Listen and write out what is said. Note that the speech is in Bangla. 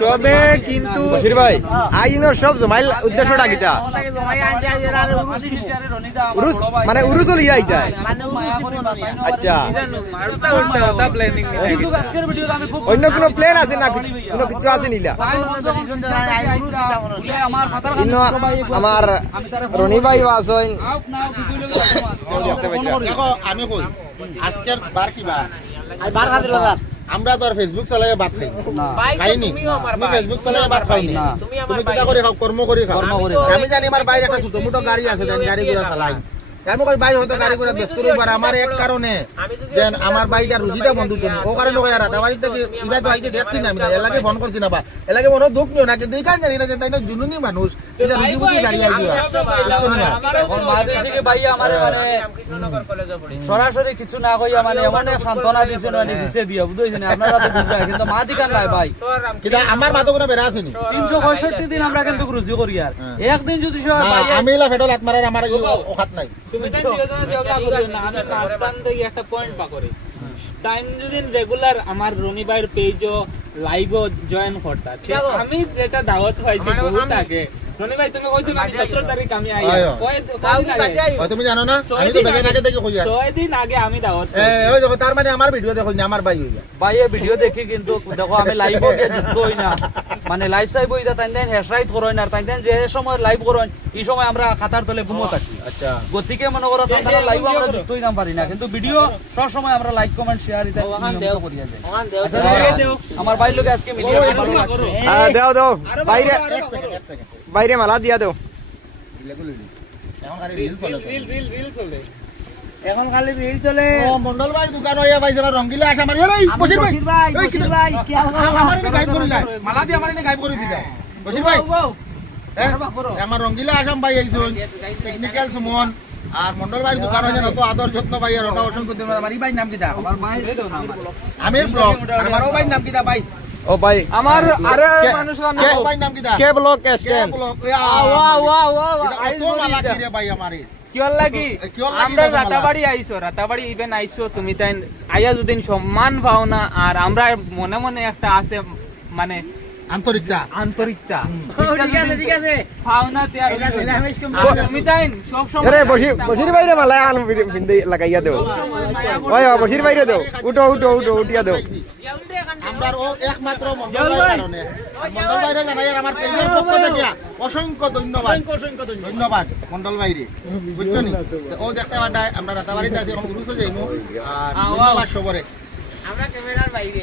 সবে কিন্তু বশির ভাই আইনোর সব জমাইল উদ্দেশ্যটা কিটা উরুস মানে উরুস লিয়া আইতা আচ্ছা অন্য কোনো প্ল্যান আছে না কোনো কিছু আছে নিলা আমার রনি ভাই আছেন দেখো আমি কই আজকের বার কি বার বার খাদির বাজার আমরা তো আর ফেসবুক চালাইয়া ভাত খাই খাইনি তুমি ফেসবুক চালাইয়া ভাত খাওনি তুমি কিটা করে খাও কর্ম করে খাও আমি জানি আমার বাইরে একটা ছোট মোটো গাড়ি আছে গাড়ি ঘোড়া চালাই আমি কই ভাই হয়তো গাড়ি ঘোড়া ব্যস্ত রইবার আমার এক কারণে যে আমার বাইটা রুজিটা বন্ধ তো ও কারণে কই রাত আমার থেকে ইবা তো আইতে দেখছি না আমি এলাকে ফোন করছি না বা এলাকে মনে দুঃখ নিও না কিন্তু দেখান জানি না যে তাই না জুনুনি মানুষ এটা রুজি বুঝি গাড়ি আই দিবা এখন মাঝে থেকে ভাই আমারে মানে সরাসরি কিছু না কইয়া মানে এমন সান্তনা দিছেন মানে দিছে দিয়া বুঝছেন আপনারা তো বুঝরা কিন্তু মা দিকান নাই ভাই কিটা আমার মা তো কোনো বেরা আছেনি 365 দিন আমরা কিন্তু রুজি করি আর একদিন যদি ভাই আমি এলা ফেটল হাত মারার আমার ওখাত নাই তুমি তাই দেওয়া করিও না আমি কারতান থেকে একটা পয়েন্ট পা করে টাইম যদি রেগুলার আমার রনি ভাইয়ের পেজও লাইভও জয়েন করতা আমি যেটা দাওয়াত পাইছি বহুত আগে রনি ভাই তুমি কইছো না 17 তারিখ আমি আইয়া কই তুমি জানো না আমি তো বেগে আগে দেখি কইয়া 6 দিন আগে আমি দাওয়াত ওই দেখো তার মানে আমার ভিডিও দেখো না আমার ভাই হইয়া ভাই এই ভিডিও দেখি কিন্তু দেখো আমি লাইভও যুক্ত হই না মানে লাইভ সাইব হইতা তাই দেন হেশরাইট করই না তাই দেন যে সময় লাইভ করন এই সময় আমরা খাতার তলে ঘুমো থাকি আচ্ছা গতিকে মনে করো তারা লাইভ আমরা যুক্ত হই না পারি না কিন্তু ভিডিও সব সময় আমরা লাইক কমেন্ট শেয়ার ইতা নিয়মিত করি যাই আচ্ছা আমার ভাই লোকে আজকে মিডিয়া হ্যাঁ দাও দাও বাইরে বাইরে মালা দিয়া দাও এখন খালি রিল চলে রিল চলে এখন খালি রিল চলে ও মন্ডল ভাই দোকান হইয়া ভাই যাবা রঙ্গিলা আসা মারি ওরে বশির ভাই বশির ভাই কি আমারে নি গায়েব করে যায় মালা দি আমারে নি গায়েব করে দিছা বশির ভাই আমার রঙ্গিলা আসাম ভাই আইছুন টেকনিক্যাল সুমন আর মন্ডল ভাই দোকান হইয়া তো আদর যত্ন ভাই আর ওটা অসংখ্য ধন্যবাদ আমার ভাই নাম কিটা আমার ভাই আমির ব্লগ আমার ভাই নাম কিটা ভাই ও ভাই আমার আরে মানুষ ভাই নাম কিটা কে ব্লগ স্ক্যান আইছো মালা কি রে ভাই আমারে কিওর লাগি আমরা রাতাবাড়ি আইছো রাতাবাড়ি ইভেন আইছো তুমি তাই আয়া যদি সম্মান পাও না আর আমরা মনে মনে একটা আছে মানে আন্তরিকতা ঠিক আছে পাও না তুমি তাই সব সময় আরে বশির ভাইরে মালা আন বিন্দে লাগাইয়া দাও ওই বশির ভাইরে দাও উঠো উঠিয়া দাও আমরা ও একমাত্র মন্ডল ভাইয়ের কারণে মন্ডল ভাইরে জানাই আমার প্রেমের পক্ষ থেকে অসংখ্য ধন্যবাদ মন্ডল ভাইরে বুঝছো নি ও দেখতে পাঠায় আমরা রাতাবাড়িতে আছি এখন গুরুসে যাইমু আর ধন্যবাদ সবরে আমরা ক্যামেরার বাইরে